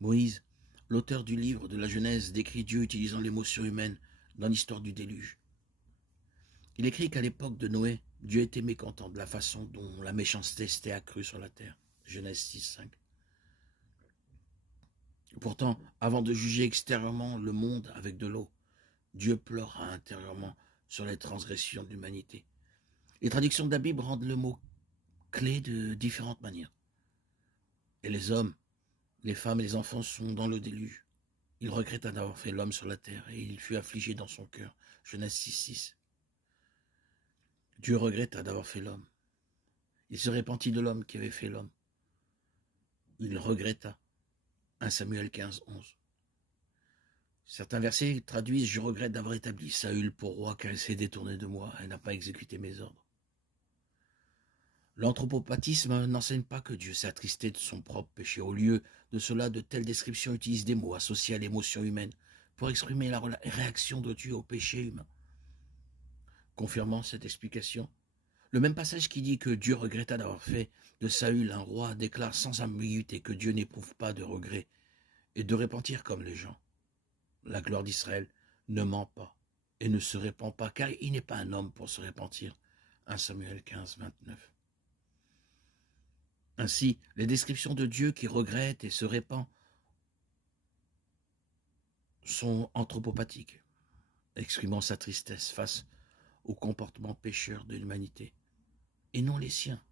Moïse, l'auteur du livre de la Genèse, décrit Dieu utilisant l'émotion humaine dans l'histoire du déluge. Il écrit qu'à l'époque de Noé, Dieu était mécontent de la façon dont la méchanceté s'était accrue sur la terre. Genèse 6:5. Pourtant, avant de juger extérieurement le monde avec de l'eau, Dieu pleura intérieurement sur les transgressions de l'humanité. Les traductions de la Bible rendent le mot clé de différentes manières. Et les hommes, les femmes et les enfants sont dans le déluge. Il regretta d'avoir fait l'homme sur la terre et il fut affligé dans son cœur. Genèse 6:6. Dieu regretta d'avoir fait l'homme. Il se repentit de l'homme qui avait fait l'homme. Il regretta. 1 Samuel 15:11. Certains versets traduisent « Je regrette d'avoir établi Saül pour roi car il s'est détourné de moi et n'a pas exécuté mes ordres. » L'anthropopathisme n'enseigne pas que Dieu s'est attristé de son propre péché. Au lieu de cela, de telles descriptions utilisent des mots associés à l'émotion humaine pour exprimer la réaction de Dieu au péché humain. Confirmant cette explication, le même passage qui dit que Dieu regretta d'avoir fait de Saül un roi déclare sans ambiguïté que Dieu n'éprouve pas de regret et de repentir comme les gens. La gloire d'Israël ne ment pas et ne se répand pas, car il n'est pas un homme pour se repentir. 1 Samuel 15:29. Ainsi, les descriptions de Dieu qui regrette et se répand sont anthropopathiques, exprimant sa tristesse face au comportement pécheur de l'humanité, et non les siens.